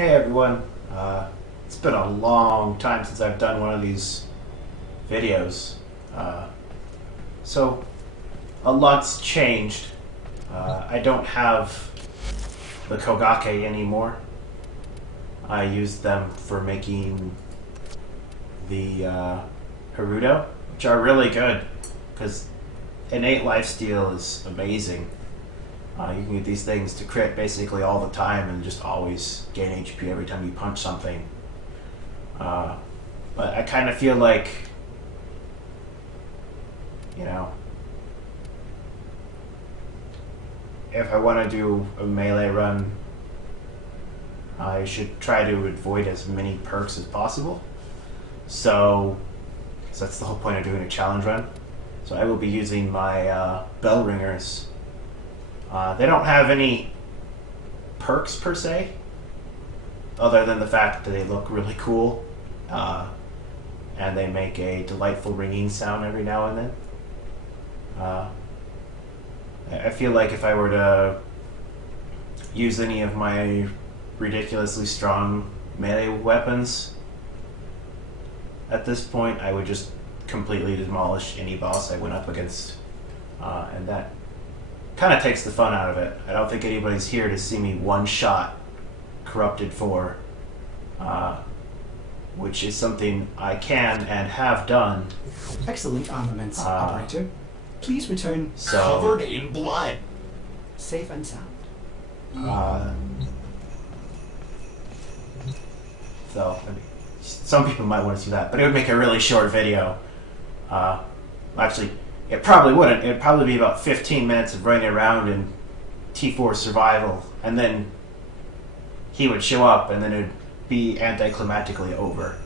Hey everyone, it's been a long time since I've done one of these videos, so a lot's changed. I don't have the Kogake anymore. I used them for making the Haruto, which are really good, because innate lifesteal is amazing. You can get these things to crit basically all the time and just always gain HP every time you punch something. But I kind of feel like, you know, if I want to do a melee run, I should try to avoid as many perks as possible. So that's the whole point of doing a challenge run. So I will be using my bell ringers. They don't have any perks per se, other than the fact that they look really cool, and they make a delightful ringing sound every now and then. I feel like if I were to use any of my ridiculously strong melee weapons, at this point I would just completely demolish any boss I went up against, and that kind of takes the fun out of it. I don't think anybody's here to see me one-shot Corrupted 4, which is something I can and have done. Excellent armaments, operator. Please return Covered in blood. safe and sound. So, I mean, some people might want to see that, but it would make a really short video. Actually, it probably wouldn't. It'd probably be about 15 minutes of running around in T4 survival, and then he would show up, and then it'd be anticlimactically over.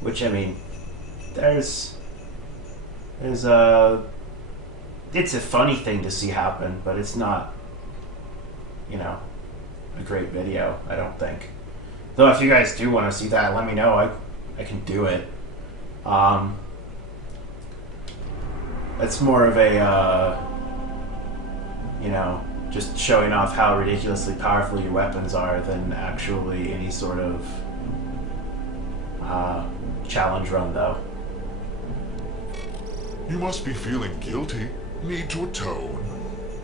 Which, I mean, it's a funny thing to see happen, but it's not, you know, a great video, I don't think. Though if you guys do want to see that, let me know. I can do it. It's more of a, you know, just showing off how ridiculously powerful your weapons are than actually any sort of challenge run, though. You must be feeling guilty. Need to atone.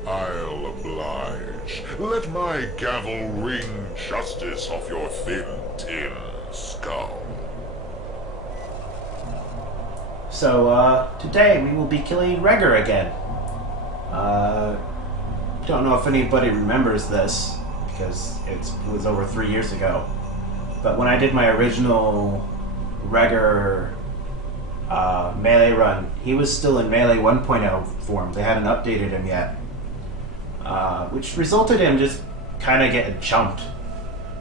I'll oblige. Let my gavel wring justice off your thin tin skull. So, today we will be killing Regor again. Don't know if anybody remembers this, because it was over 3 years ago. But when I did my original Regor melee run, he was still in Melee 1.0 form. They hadn't updated him yet. Which resulted in him just kind of getting chumped.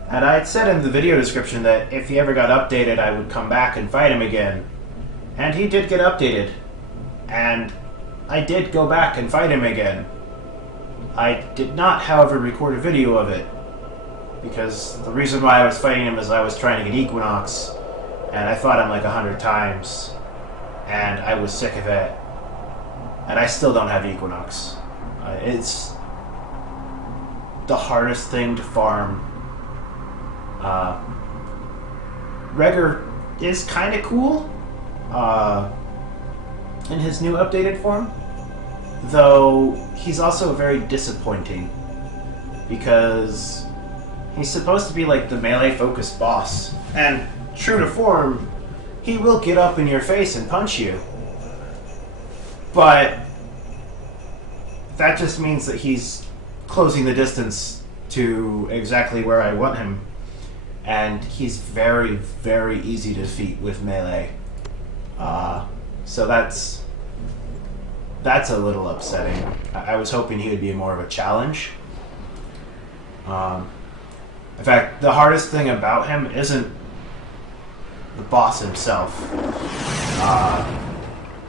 And I had said in the video description that if he ever got updated, I would come back and fight him again. And he did get updated. And I did go back and fight him again. I did not, however, record a video of it, because the reason why I was fighting him is I was trying to get Equinox, and I fought him like 100 times, and I was sick of it, and I still don't have Equinox. It's the hardest thing to farm. Regor is kind of cool in his new updated form, though he's also very disappointing, because he's supposed to be like the melee-focused boss, and true to form, he will get up in your face and punch you. But that just means that he's closing the distance to exactly where I want him, and he's very, very easy to defeat with melee. So that's a little upsetting. I was hoping he would be more of a challenge. In fact, the hardest thing about him isn't the boss himself.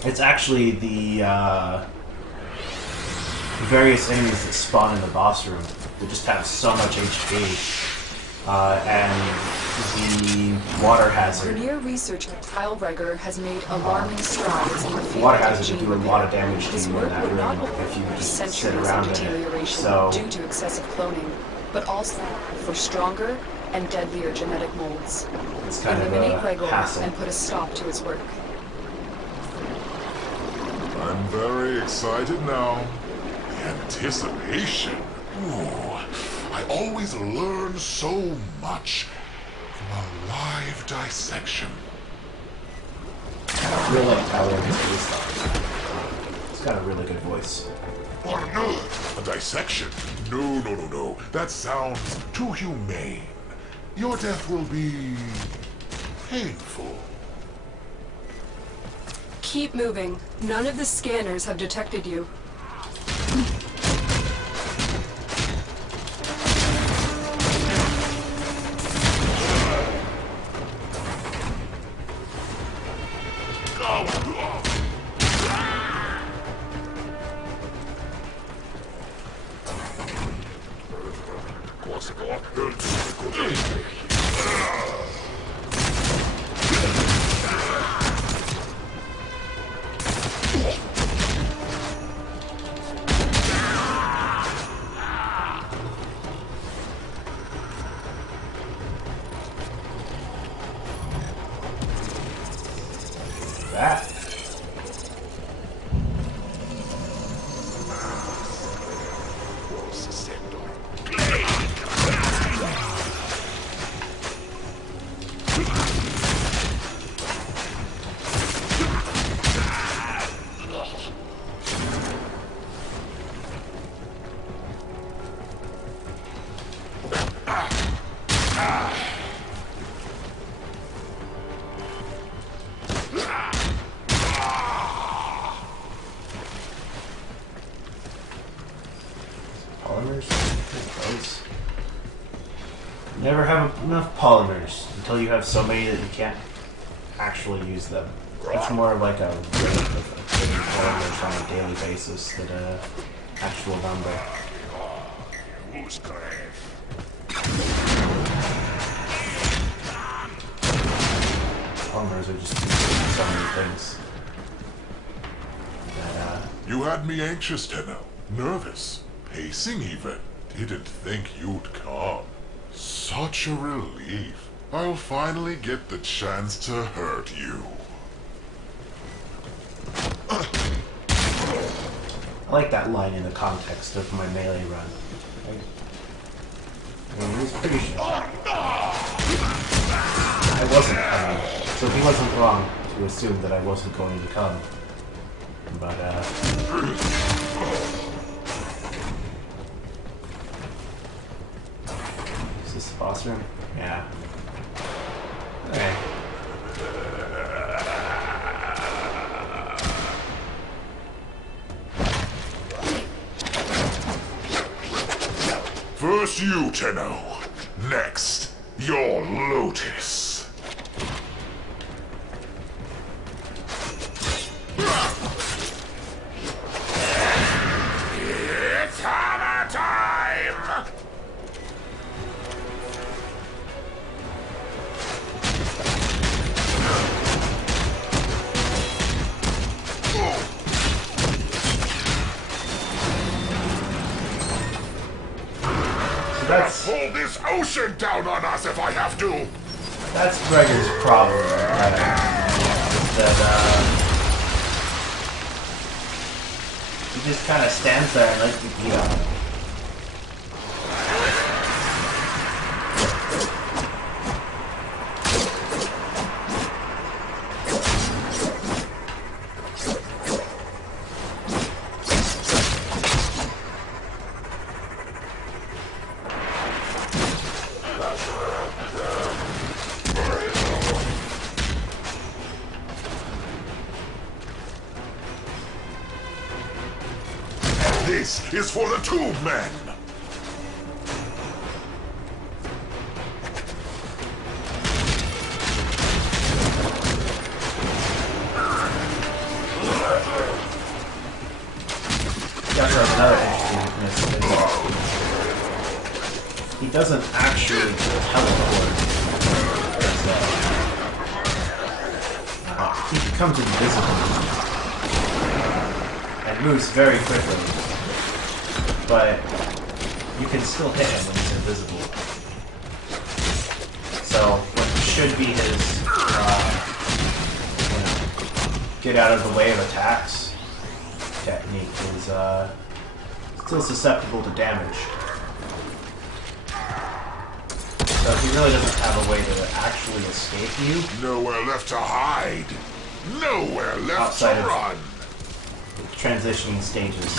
It's actually the various enemies that spawn in the boss room. They just have so much HP. And the water hazard. Vernier research of Tyl Regor has made alarming strides in the field Water of hazard gene would do a repair. lot of damage to This you in work that would not room only if you prevent just sit centuries around of in it. deterioration So due to excessive cloning, but also for stronger and deadlier genetic molds. It's kind of Eliminate a Regor hassle. and put a stop to his work. I'm very excited now. The anticipation. Ooh, I always learn so much from a live dissection. I really like Tyl Regor's voice. He's got a really good voice. Oh no! A dissection? No. That sounds too humane. Your death will be painful. Keep moving. None of the scanners have detected you. That. Polymers? Those. Never have enough polymers until you have so many that you can't actually use them. It's more like a rate of getting polymers on a daily basis than an actual number. Polymers are just so many things. That, You had me anxious, Tenno. Nervous. Pacing even. Didn't think you'd come. Such a relief. I'll finally get the chance to hurt you. I like that line in the context of my melee run. I mean, he was pretty sure. I wasn't coming, so he wasn't wrong to assume that I wasn't going to come. But, is this the boss room? Yeah. Okay. First you, Tenno. Next, your Lotus. It's hammer time! That's Pull this ocean down on us if I have to! that's Gregor's problem. He just kind of stands there and lets you beat on him. This is for the tube men! That's another interesting weakness. He doesn't actually teleport. He becomes invisible and moves very quickly. But you can still hit him when he's invisible. So what should be his get out of the way of attacks technique is still susceptible to damage. So he really doesn't have a way to actually escape you. Nowhere left to hide. Nowhere left Outside to of- run. Transitioning stages.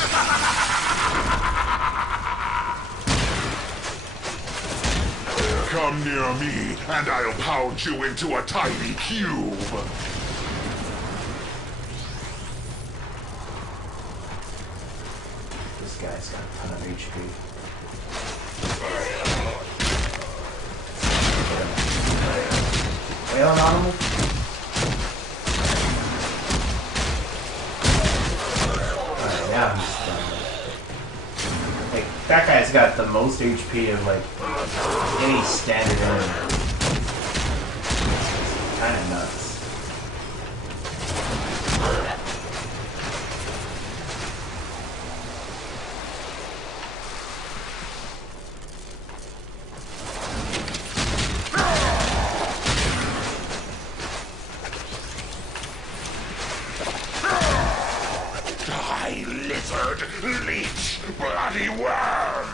Come near me, and I'll pound you into a tiny cube. This guy's got a ton of HP. Wailing on him? Alright, now he's done. Like, that guy's got the most HP of, like, any standard enemy. Kinda nuts. Die, lizard, leech, bloody worm!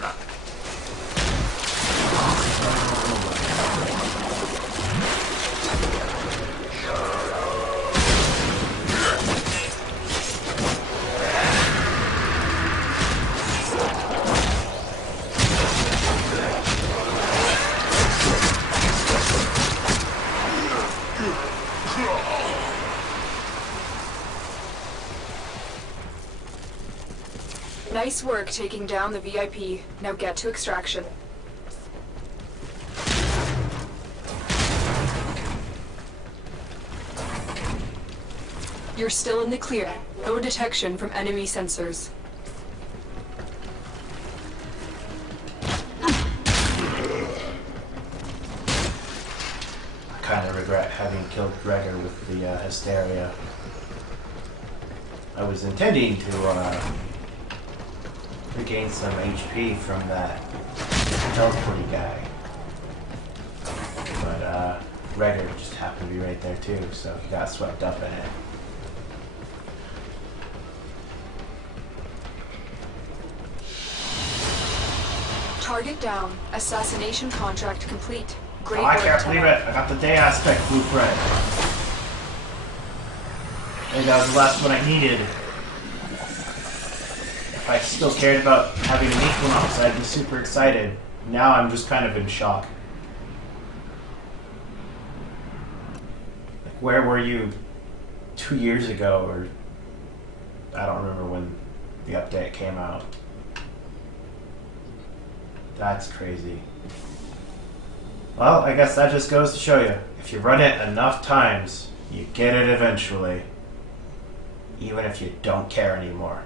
Nice work taking down the VIP. Now get to extraction. You're still in the clear. No detection from enemy sensors. I kind of regret having killed Regor with the hysteria. I was intending to regain some HP from that teleporty guy. But Regor just happened to be right there too, so he got swept up in it. Target down. Assassination contract complete. Great Oh, I work, can't believe Tyl. it! I got the day aspect blueprint. I think that was the last one I needed. If I still cared about having an Equinox, I'd be super excited. Now I'm just kind of in shock. Like, where were you 2 years ago, or I don't remember when the update came out. That's crazy. Well, I guess that just goes to show you, if you run it enough times, you get it eventually. Even if you don't care anymore.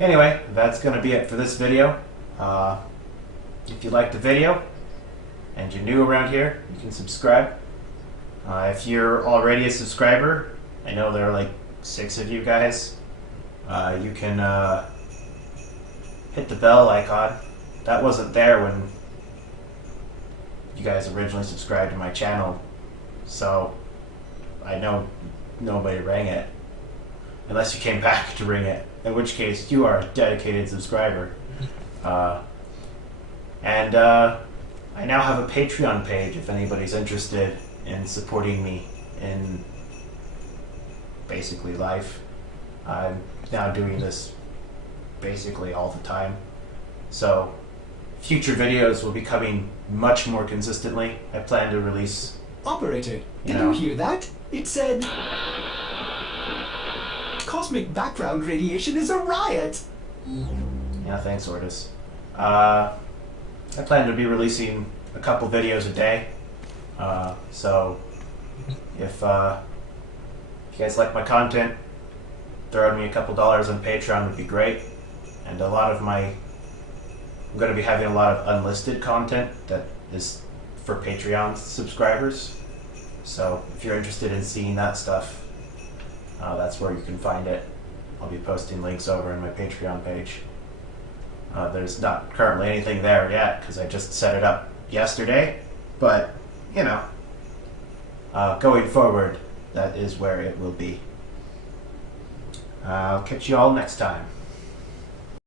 Anyway, that's going to be it for this video. If you liked the video, and you're new around here, you can subscribe. If you're already a subscriber, I know there are like 6 of you guys, you can hit the bell icon. That wasn't there when you guys originally subscribed to my channel, so I know nobody rang it, unless you came back to ring it, in which case you are a dedicated subscriber. And I now have a Patreon page if anybody's interested in supporting me in basically life. I'm now doing this basically all the time, so future videos will be coming much more consistently. I plan to release... Operator, did Yeah. you hear that? It said... Cosmic background radiation is a riot! Yeah, thanks, Ortis. I plan to be releasing a couple videos a day, so if you guys like my content, throwing me a couple dollars on Patreon would be great. And I'm going to be having a lot of unlisted content that is for Patreon subscribers. So if you're interested in seeing that stuff, that's where you can find it. I'll be posting links over in my Patreon page. There's not currently anything there yet because I just set it up yesterday. But, going forward, that is where it will be. I'll catch you all next time.